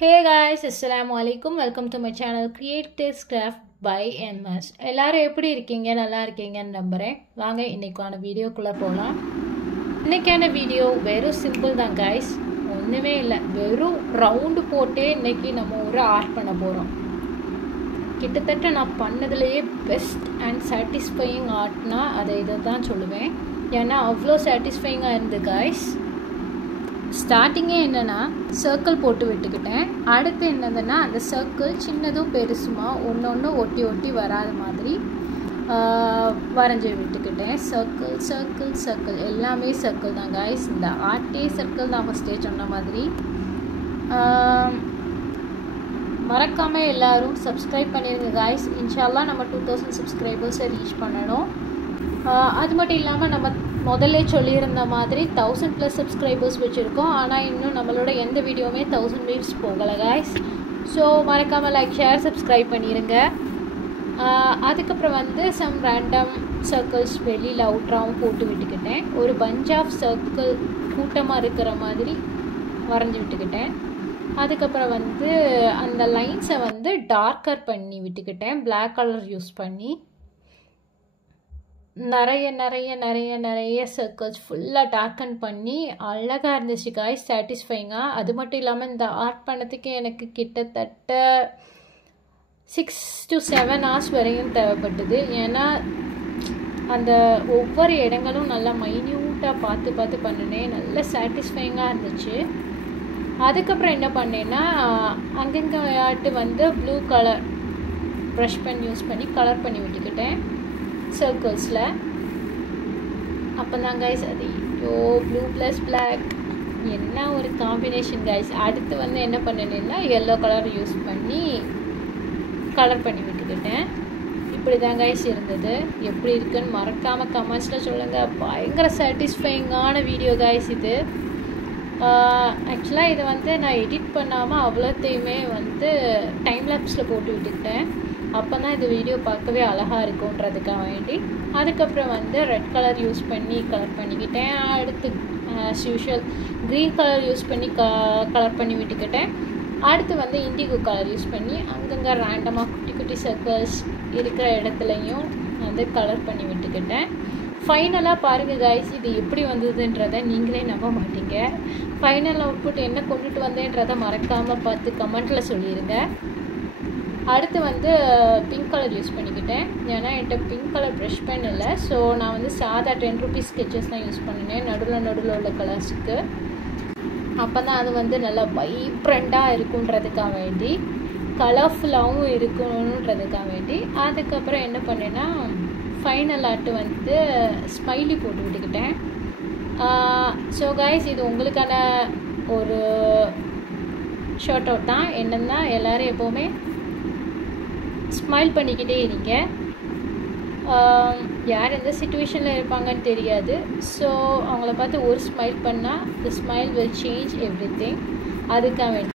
Hey guys, Assalamu alaikum. Welcome to my channel Creative Craft by MS. எல்லாரும் எப்படி இருக்கீங்க? நல்லா இருக்கீங்கன்னு நம்புறேன். வாங்க இன்னைக்கான வீடியோக்குள்ள போலாம். இன்னைக்கான வீடியோ வெறும் சிம்பிள் தான் guys. ஒண்ணுமே இல்ல. வெறும் ரவுண்ட் போட்டே இன்னைக்கு நம்ம ஒரு ஆர்ட் பண்ண போறோம். கிட்டத்தட்ட நான் பண்ணதுலயே பெஸ்ட் அண்ட் சாட்டிஸ்ஃபையிங் ஆர்ட்னா அதை இதை தான் சொல்லுவேன். ஏன்னா அவ்வளோ சாட்டிஸ்ஃபையிங்காக இருந்து guys. ஸ்டார்டிங்கே என்னென்னா சர்க்கிள் போட்டு விட்டுக்கிட்டேன். அடுத்து என்னதுன்னா அந்த சர்க்கிள் சின்னதும் பெருசுமா ஒன்று ஒட்டி ஒட்டி வராத மாதிரி வரைஞ்சி விட்டுக்கிட்டேன். சர்க்கிள் சர்க்கிள் சர்க்கிள் எல்லாமே சர்க்கிள் தான் காய்ஸ். இந்த ஆர்ட்டே சர்க்கிள் தான் ஃபஸ்ட்டே சொன்ன மாதிரி. மறக்காமல் எல்லோரும் சப்ஸ்கிரைப் பண்ணிடுங்க காய்ஸ். இன்ஷால்லா நம்ம 2000 சப்ஸ்கிரைபர்ஸை ரீச் பண்ணணும். அது மட்டும் இல்லாமல் நம்ம முதல்ல சொல்லியிருந்த மாதிரி 1000+ சப்ஸ்கிரைபர்ஸ் வச்சுருக்கோம். ஆனால் இன்னும் நம்மளோட எந்த வீடியோவுமே 1000 வியூஸ் போகலை காய்ஸ். ஸோ மறக்காமல் லைக் ஷேர் சப்ஸ்கிரைப் பண்ணிடுங்க. அதுக்கப்புறம் சம் ரேண்டம் சர்க்கிள்ஸ் வெளியில் அவுட்ராகவும் போட்டு விட்டுக்கிட்டேன். ஒரு பஞ்ச் ஆஃப் சர்க்கிள் கூட்டமாக இருக்கிற மாதிரி வரைஞ்சி விட்டுக்கிட்டேன். அதுக்கப்புறம் அந்த லைன்ஸை டார்க்கர் பண்ணி விட்டுக்கிட்டேன் பிளாக் கலர் யூஸ் பண்ணி. நிறைய நிறைய நிறைய நிறைய சர்க்கிள்ஸ் ஃபுல்லாக டார்க்கன் பண்ணி அழகாக இருந்துச்சு காய்ஸ், சாட்டிஸ்ஃபைங்காக. அது மட்டும் இல்லாமல் இந்த ஆர்ட் பண்ணதுக்கு எனக்கு கிட்டத்தட்ட 6 to 7 hours வரையும் தேவைப்பட்டது. ஏன்னா அந்த ஒவ்வொரு இடங்களும் நல்லா மைன்யூட்டாக பார்த்து பார்த்து பண்ணினேன். நல்ல சாட்டிஸ்ஃபைங்காக இருந்துச்சு. அதுக்கப்புறம் என்ன பண்ணேன்னா அங்கங்கே ஆட்டு blue colour brush pen use பண்ணி கலர் பண்ணி விட்டுக்கிட்டேன் சர்க்கிள்ஸில். அப்போ தான் கைஸ் அது ப்ளூ ப்ளஸ் பிளாக் என்ன ஒரு காம்பினேஷன் கைஸ். அடுத்து என்ன பண்ணினேன்னா எல்லோ கலர் யூஸ் பண்ணி கலர் பண்ணி விட்டுக்கிட்டேன். இப்படி தான் கைஸ் இருந்தது. எப்படி இருக்குன்னு மறக்காமல் கமெண்ட்ஸில் சொல்லுங்கள். பயங்கர சாட்டிஸ்ஃபைங்கான வீடியோ கைஸ் இது. ஆக்சுவலாக இது நான் எடிட் பண்ணாமல் அவ்வளோத்தையுமே டைம் லேப்ஸில் போட்டு விட்டுக்கிட்டேன். அப்போ தான் இந்த வீடியோ பார்க்கவே அழகாக இருக்குன்றதுக்காக வேண்டி. அதுக்கப்புறம் ரெட் கலர் யூஸ் பண்ணி கலர் பண்ணிக்கிட்டேன். அடுத்து as usual green colour use பண்ணி கலர் பண்ணி விட்டுக்கிட்டேன். அடுத்து இண்டிகோ கலர் யூஸ் பண்ணி அங்கங்கே ரேண்டமாக குட்டி குட்டி சர்க்கிள்ஸ் இருக்கிற இடத்துலையும் கலர் பண்ணி விட்டுக்கிட்டேன். ஃபைனலாக பாருங்கள் காய்ஸ், இது எப்படி வந்ததுன்றதை நீங்களே நம்ப மாட்டீங்க. ஃபைனல் அவுட்புட் என்ன கொண்டுட்டு வந்தேன்றதை மறக்காமல் பார்த்து கமெண்ட்டில் சொல்லிடுங்க. அடுத்து பிங்க் கலர் யூஸ் பண்ணிக்கிட்டேன். ஏன்னா என்கிட்ட பிங்க் கலர் ப்ரஷ் பென் இல்லை. ஸோ நான் சாதா 10 rupees ஸ்கெச்சஸ் தான் யூஸ் பண்ணினேன் நடுவில் உள்ள கலர்ஸுக்கு. அப்போ தான் அது நல்லா வைப்ரண்ட்டாக இருக்குன்றதுக்காக வேண்டி, கலர்ஃபுல்லாகவும் இருக்கணுன்றதுக்காக வேண்டி. அதுக்கப்புறம் என்ன பண்ணேன்னா ஃபைனல் ஆர்ட்டு ஸ்மைலி போட்டு விட்டுக்கிட்டேன். ஸோ கைஸ் இது உங்களுக்கான ஒரு ஷார்ட் அவுட் தான். என்னென்னா எல்லோரும் எப்போவுமே ஸ்மைல் பண்ணிக்கிட்டே இருங்க. யார் எந்த சிச்சுவேஷனில் இருப்பாங்கன்னு தெரியாது. ஸோ அவங்கள பார்த்து ஒரு ஸ்மைல் பண்ணால் the smile will change everything. அதுக்காக வேண்டி